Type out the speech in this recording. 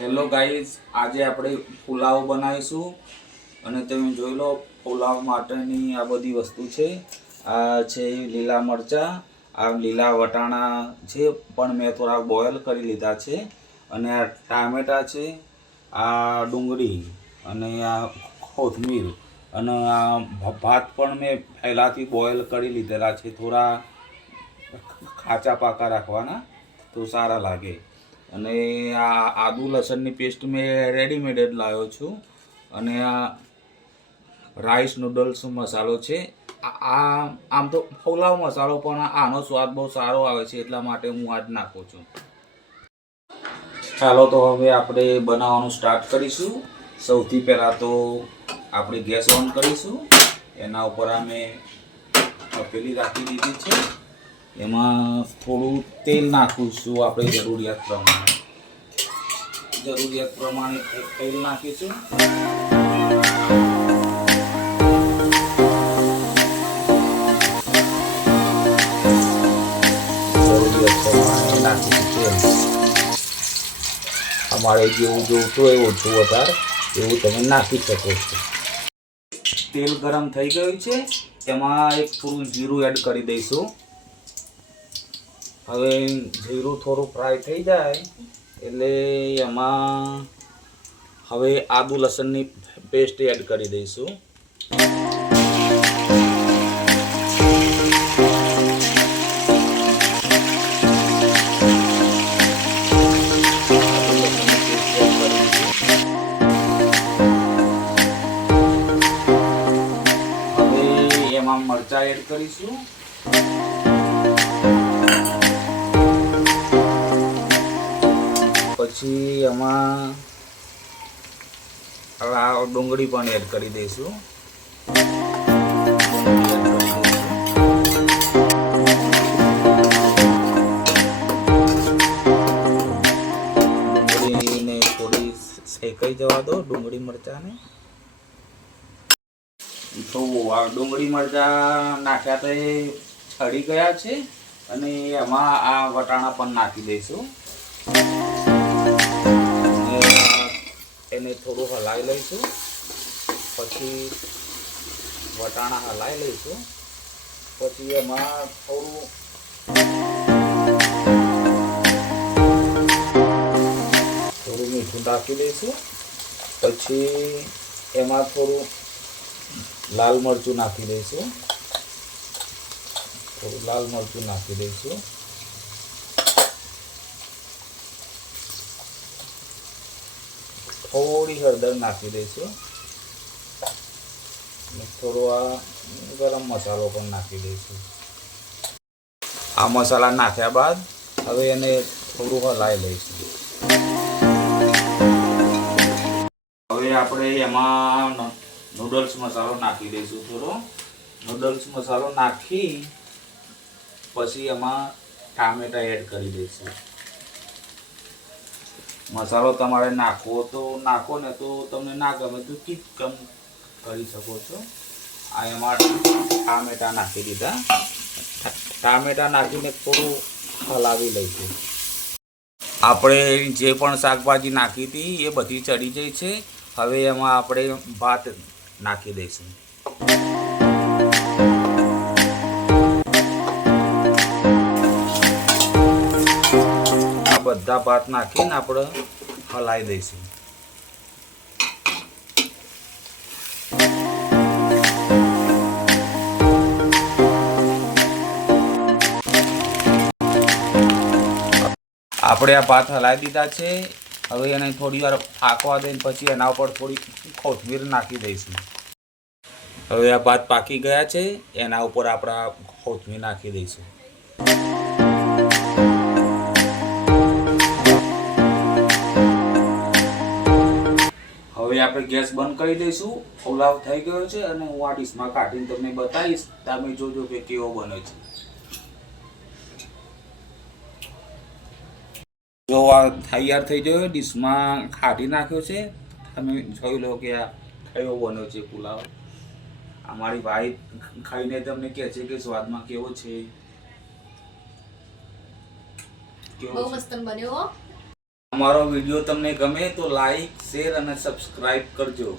Hello guys, આજે આપણે પુલાવ બનાવીશું અને તમે જોઈ લો પુલાવ માટેની આ બધી વસ્તુ છે. આ છે લીલા મરચાં, આ લીલા વટાણા છે પણ મેં થોડા બોઇલ કરી લીધા છે, અને આ ટામેટાં છે, આ ડુંગળી અને આ કોથમીર, અને આ ભાત પણ મેં પહેલાંથી બોઇલ કરી લીધેલા છે. થોડા કાચા પાકા રાખવાના તો સારા લાગે. અને આ આદુ લસણની પેસ્ટ મેં રેડીમેડ જ લાવ્યો છું. અને આ રાઈસ નૂડલ્સ મસાલો છે. આ આમ તો પુલાવ મસાલો, પણ આનો સ્વાદ બહુ સારો આવે છે એટલા માટે હું આજ નાખું છું. ચાલો તો હવે આપણે બનાવવાનું સ્ટાર્ટ કરીશું. સૌથી પહેલાં તો આપણે ગેસ ઓન કરીશું. એના ઉપર અમે તપેલી રાખી દીધી છે. એમાં થોડું તેલ નાખીશું આપણે જરૂરિયાત પ્રમાણે તેલ નાખીશું. અમારે જેવું જોઈતું હોય ઓછું વધારે એવું તમે નાખી શકો છો. તેલ ગરમ થઈ ગયું છે. એમાં એક થોડું જીરું એડ કરી દઈશું. હવે જીરું થોડું ફ્રાય થઈ જાય એટલે એમાં હવે આદુ લસણની પેસ્ટ એડ કરી દઈશું. એમાં મરચાં એડ કરીશું. પછી એમાં ડુંગળી પણ એડ કરી દઈશું. ડુંગળીને થોડી શેકાઈ જવા દો, ડુંગળી મરચાંને. તો આ ડુંગળી મરચાં નાખ્યા તો એ છડી ગયા છે, અને એમાં આ વટાણા પણ નાખી દઈશું. એને થોડું હલાવી લઈશું. પછી વટાણા હલાવી લઈશું. પછી એમાં થોડું મીઠું નાખી દઈશું. પછી એમાં થોડું લાલ મરચું નાખી દઈશું. થોડી હળદર નાખી દઈશું. થોડો આ ગરમ મસાલો પણ નાખી દઈશું. આ મસાલા નાખ્યા બાદ હવે એને થોડું હલાવી લઈશું. હવે આપણે એમાં નૂડલ્સ મસાલો નાખી દઈશું. થોડો નૂડલ્સ મસાલો નાખી પછી એમાં ટામેટા એડ કરી દઈશું. મસાલો તમારે નાખવો તો નાખો, ને તો તમને ના ગમે તો કીપ કમ કરી શકો છો. આ એમાં ટામેટા નાખી દીધા. ટામેટા નાખીને થોડું હલાવી લઈશું. આપણે જે પણ શાકભાજી નાખી હતી એ બધી ચડી ગઈ છે. હવે એમાં આપણે ભાત નાખી દઈશું. આ બધા ભાત નાખીને આપણે હલાવી દઈશું. આપણે આ ભાત હલાવી દીધા છે. હવે એને થોડી વાર પાકવા દઈને પછી એના ઉપર થોડી કોથમીર નાખી દઈશું. હવે આ ભાત પાકી ગયા છે. એના ઉપર આપણે કોથમીર નાખી દઈશું. હવે આપણે ગેસ બંધ કરી દઈશું. પુલાવ થઈ ગયો છે અને હું આ ડીશમાં કાઢીને તમને બતાવીશ. તમે જોજો કે કેવો બને છે. જો આ તૈયાર થઈ ગયો, ડીશમાં કાઢી નાખ્યો છે. તમે જોઈ લો કે આ કેવો બન્યો છે પુલાવ. અમારી ભાઈ ખાઈને તમને કહે છે કે સ્વાદમાં કેવો છે. બહુ મસ્ત બન્યો. અમારો વિડીયો તમને ગમે તો લાઈક, શેર અને સબસ્ક્રાઈબ કરજો.